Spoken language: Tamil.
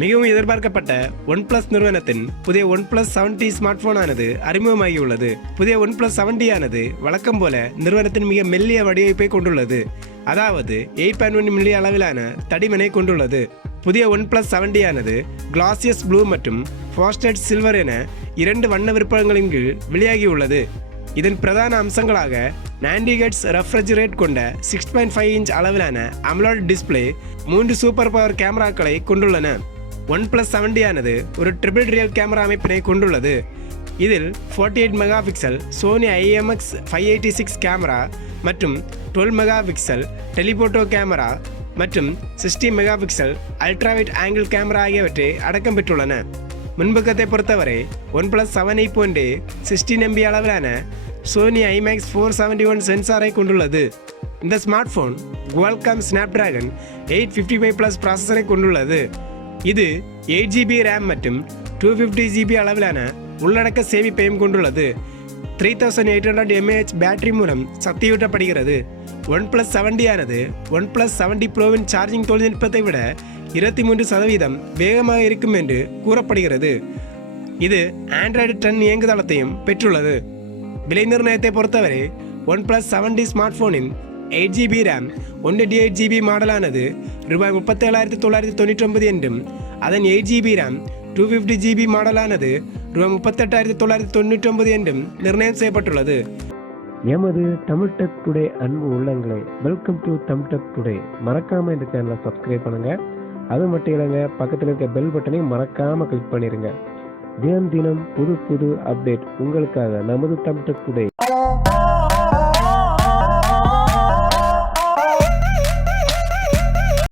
மிகவும் எதிர்பார்க்கப்பட்ட OnePlus நிறுவனத்தின் புதிய OnePlus 70 ஸ்மார்ட் போனானது அறிமுகமாகியுள்ளது. புதிய OnePlus 70 ஆனது வழக்கம் போல நிறுவனத்தின் மிக மெல்லிய வடிவமைப்பை கொண்டுள்ளது. அதாவது 8.1 மில்லி அளவிலான தடிமனை கொண்டுள்ளது. புதிய OnePlus 70 ஆனது கிளாசியஸ் ப்ளூ மற்றும் ஃபாஸ்டட் சில்வர் என 2 வண்ண விருப்பங்களின் கீழ் வெளியாகியுள்ளது. இதன் பிரதான அம்சங்களாக 90 Hz ரெஃப்ரெஷ் ரேட் கொண்ட 6.5 இன்ச் அளவிலான AMOLED டிஸ்பிளே, 3 சூப்பர் பவர் கேமராக்களை கொண்டுள்ளன. OnePlus 70 ஆனது ஒரு ட்ரிபிள் ரியல் கேமரா அமைப்பினை கொண்டுள்ளது. இதில் 48 mega pixel Sony IMX 586 camera மற்றும் 12 மெகா பிக்சல் டெலிபோட்டோ கேமரா மற்றும் 60 mega pixel ultrawide angle camera ஆகியவற்றை அடக்கம் பெற்றுள்ளன. முன்பக்கத்தை பொறுத்தவரை OnePlus 7 போன்றே 16 MB அளவிலான சோனி IMAX 471 சென்சாரை கொண்டுள்ளது. இந்த ஸ்மார்ட் போன் Qualcomm Snapdragon 855+ ப்ராசஸரை கொண்டுள்ளது. இது 8GB RAM மற்றும் 250GB அளவிலான உள்ளடக்க சேமிப்பையும் கொண்டுள்ளது. 3800 mAh பேட்டரி மூலம் சக்தியூட்டப்படுகிறது. OnePlus 70 ஆனது OnePlus 70 Proவின் சார்ஜிங் தொழில்நுட்பத்தை விட 23% வேகமாக இருக்கும் என்று கூறப்படுகிறது. இது Android 10 இயங்குதளத்தையும் பெற்றுள்ளது. விலை நிர்ணயத்தை பொறுத்தவரை OnePlus 70 ஸ்மார்ட் போனின் 8GB RAM 128GB மாடலானது ரூபாய் 37,999 என்றும், அதன் 8GB RAM 250GB மாடலானது ரூபாய் 38,999 என்றும் நிர்ணயம் செய்யப்பட்டுள்ளது. எமது தமிழ் டெக் டுடே அன்பு உள்ளங்களே, welcome to Tamil tech today. மறக்காம இந்த சேனலை சப்ஸ்கிரைப் பண்ணுங்க. அது மட்டும் இல்லைங்க, பக்கத்தில் இருக்க பெல் பட்டனையும் மறக்காம கிளிக் பண்ணிருங்க. தினம் தினம் புது புது அப்டேட் உங்களுக்காக நமது தமிழ் டெக் டுடே.